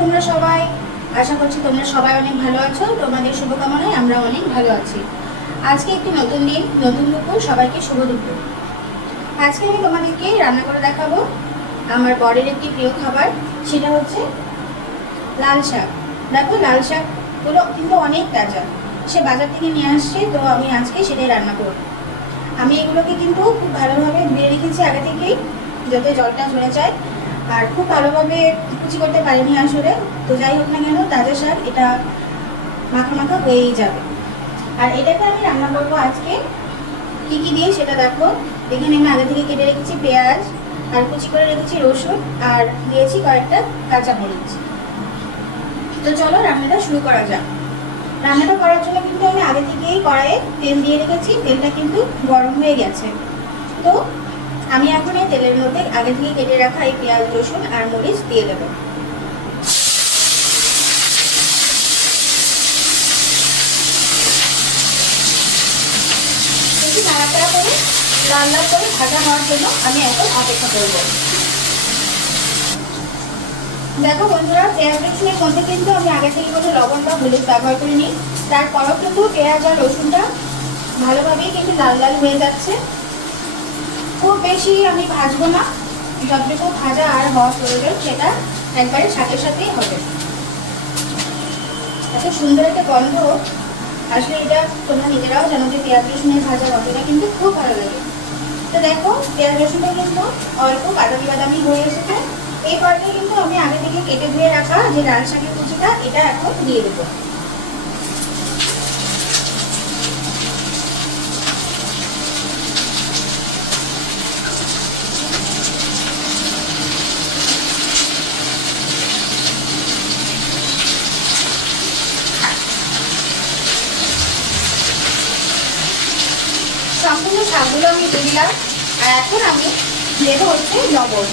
তোমরা সবাই? আশা করছি তোমরা সবাই অনেক ভালো আছো। তোমাদের শুভকামনায় আমরা অনেক ভালো আছি। আজকে একটি নতুন দিন, নতুন দুপুর, সবাইকে শুভ দুপুর। আজকে আমি তোমাদেরকে রান্না করে দেখাবো আমার বরের একটি প্রিয় খাবার, সেটা হচ্ছে লাল শাক। দেখো, লাল শাকগুলো কিন্তু অনেক তাজা, সে বাজার থেকে নিয়ে আসছে, তো আমি আজকে সেটাই রান্না করব। আমি এগুলোকে কিন্তু খুব ভালোভাবে ধুয়ে রেখেছি আগে থেকেই, যাতে জলটা ঝরে যায়। আর খুব ভালোভাবে কুচি করতে পারিনি আসলে, তো যাই হোক না কেন, তাজা শাক এটা মাখা মাখা হয়েই যাবে। আর এটাকে আমি রান্না করবো আজকে কি কি দিয়ে সেটা দেখো। এখানে আমি আগে থেকে কেটে রেখেছি পেঁয়াজ, আর কুচি করে রেখেছি রসুন, আর দিয়েছি কয়েকটা কাঁচা মরিচ। তো চলো রান্নাটা শুরু করা যাক। রান্নাটা করার জন্য কিন্তু আমি আগে থেকেই কড়াইয়ে তেল দিয়ে রেখেছি, তেলটা কিন্তু গরম হয়ে গেছে। তো আমি এখন এই তেলের মধ্যে আগে থেকে কেটে রাখা এই পেঁয়াজ, রসুন আর মরিচ দিয়ে দেবো। একটু নাড়াচাড়া করে লাল লাল করে ভাজা হওয়ার জন্য আমি এখন অপেক্ষা করব। দেখো বন্ধুরা, পেঁয়াজ রসুনের মধ্যে কিন্তু আমি আগে থেকে কোনো লবণ বা হলুদ ব্যবহার করিনি। তারপরেও কিন্তু পেঁয়াজ আর রসুনটা ভালোভাবেই কিন্তু লাল লাল হয়ে যাচ্ছে। খুব বেশি আমি ভাজবো না, যতটুকু ভাজা আর হওয়া প্রয়োজন সেটা একবারে সাথে সাথেই হবে। এত সুন্দর একটা গন্ধ আসলে, এটা তোমরা নিজেরাও জানো যে পেঁয়াজ রসুনের ভাজা গন্ধটা কিন্তু খুব ভালো লাগে। তো দেখো, পেঁয়াজ রসুনটা কিন্তু অল্প বাদামি বাদামি হয়ে এসেছে। এই পর্যায়ে কিন্তু আমি আগে থেকে কেটে ধুয়ে রাখা যে লাল শাকের কুচিটা, এটা এখন দিয়ে দেবো। সম্পূর্ণ শাকগুলো আমি দিয়ে দিলাম। আর এখন আমি দেবো হচ্ছে লবণ।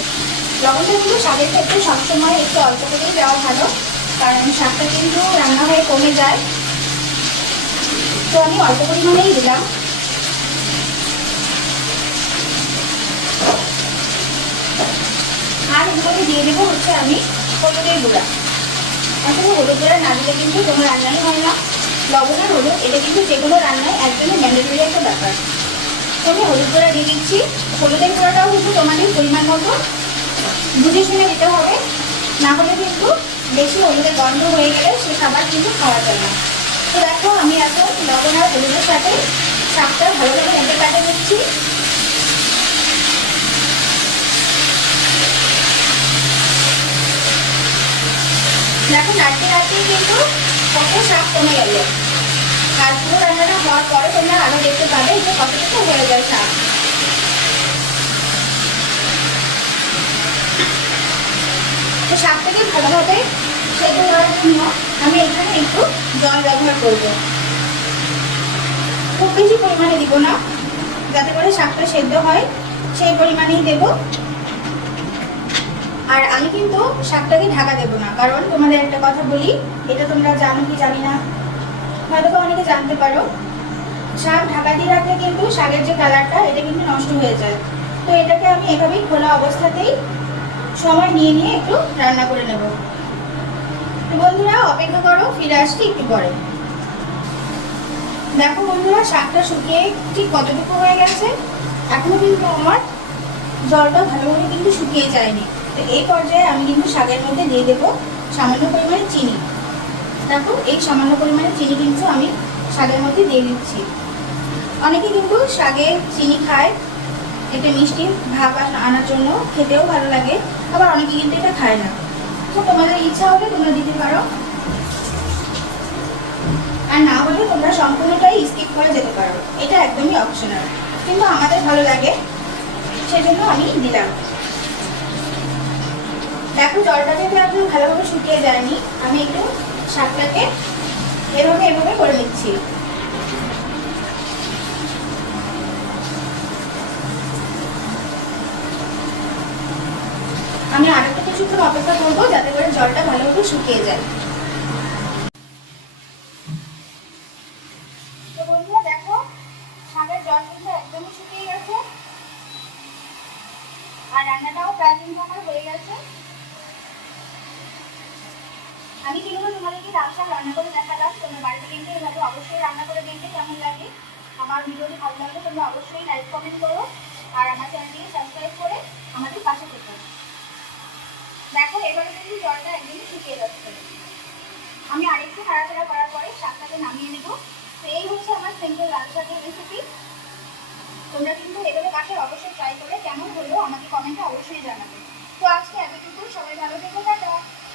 লবণটা কিন্তু শাকের ক্ষেত্রে সবসময় একটু অল্প করেই দেওয়া ভালো, কারণ শাকটা কিন্তু রান্না হয়ে কমে যায়। তো আমি অল্প পরিমাণেই দিলাম। আর এর মধ্যে দিয়ে দেবো হচ্ছে আমি হলুদের গুঁড়া। আসলে হলুদ গুঁড়া না দিলে কিন্তু কোনো রান্নাই হয় না। লবণ আর হলুদ এটা কিন্তু যে কোনো রান্নায় একদমই ম্যান্ডেটরি একটা ব্যাপার। তো আমি হলুদ গুঁড়া দিয়ে দিচ্ছি। হলুদের গুঁড়াটাও কিন্তু তোমাদের পরিমাণ মতো বুঝে শুনে দিতে হবে, না হলে কিন্তু বেশি হলুদের গন্ধ হয়ে গেলে সে খাবার কিন্তু খাওয়া যায় না। তো দেখো, আমি এখন লবণ আর হলুদের সাথে শাকটা ভালোভাবে নেড়ে কাটে দিচ্ছি। দেখো, নাড়তে নাড়তেই কিন্তু কত শাক কমে গেল। আর পুরো রান্নাটা হওয়ার পরে তোমরা আরো দেখতে পাবে যে কতটুকু হয়ে যায় শাক। তো শাকটাকে ভালোভাবে সেদ্ধ করার জন্য আমি এখানে একটু জল ব্যবহার করব। খুব বেশি পরিমাণে দিব না, যাতে করে শাকটা সেদ্ধ হয় সেই পরিমাণেই দেব। আর আমি কিন্তু শাকটাকে ঢাকা দেব না, কারণ তোমাদের একটা কথা বলি, এটা তোমরা জানো কি জানি না, হয়তো অনেকে জানতে পারো, শাক ঢাকা দিয়ে রাখলে কিন্তু শাকের যে কালারটা এটা কিন্তু নষ্ট হয়ে যায়। তো এটাকে আমি এভাবেই খোলা অবস্থাতেই সময় নিয়ে নিয়ে একটু রান্না করে নেব। তো বন্ধুরা অপেক্ষা করো, ফিরে আসছি একটু পরে। দেখো বন্ধুরা, শাকটা শুকিয়ে ঠিক কতটুকু হয়ে গেছে। এখনো কিন্তু আমার জলটা ভালোভাবে কিন্তু শুকিয়ে যায়নি। তো এই পর্যায়ে আমি কিন্তু শাকের মধ্যে দিয়ে দেবো সামান্য পরিমাণে চিনি। দেখো, এই সামান্য পরিমাণে চিনি কিন্তু আমি শাকের মধ্যে দিয়ে দিচ্ছি। অনেকে কিন্তু শাকে চিনি খায় একটা মিষ্টি ভাব আনার জন্য, খেতেও ভালো লাগে। আবার অনেকে কিন্তু এটা খায় না। তো তোমাদের ইচ্ছা হলে তোমরা দিতে পারো, আর না হলে তোমরা সম্পূর্ণটাই স্কিপ করে যেতে পারো। এটা একদমই অপশনাল, কিন্তু আমাদের ভালো লাগে সেজন্য আমি দিলাম। দেখো, জলটা যেহেতু এখন ভালোভাবে শুকিয়ে যায়নি, আমি একটু শাকটাকে এভাবে এভাবে করে নিচ্ছি। আমি আরেকটু কিছুক্ষণ অপেক্ষা করবো, যাতে করে জলটা ভালোভাবে শুকিয়ে যায়। তো বন্ধুরা দেখো, শাকের জল কিন্তু একদমই শুকিয়ে গেছে, আর রান্নাটাও প্রায় কিন্তু আমার হয়ে গেছে। আমি যেগুলো তোমাদেরকে লাল শাক রান্না করে দেখালাম, তোমরা বাড়িতে কিন্তু এভাবে অবশ্যই রান্না করে দেখবে কেমন লাগে। আমার ভিডিওটি ভালো লাগলে তোমরা অবশ্যই লাইক কমেন্ট করো, আর আমার চ্যানেলটিকে সাবস্ক্রাইব করে আমাদের পাশে থেকো। দেখো এবারে কিন্তু জলটা একদমই শুকিয়ে যাচ্ছে। আমি আরেকটু নাড়াচাড়া করার পরে শাকটাকে নামিয়ে নেব। তো এই হচ্ছে আমার সিম্পল লাল শাকের রেসিপি। তোমরা কিন্তু এভাবে বাসায় অবশ্যই ট্রাই করে কেমন হলো আমাকে কমেন্টে অবশ্যই জানাবে।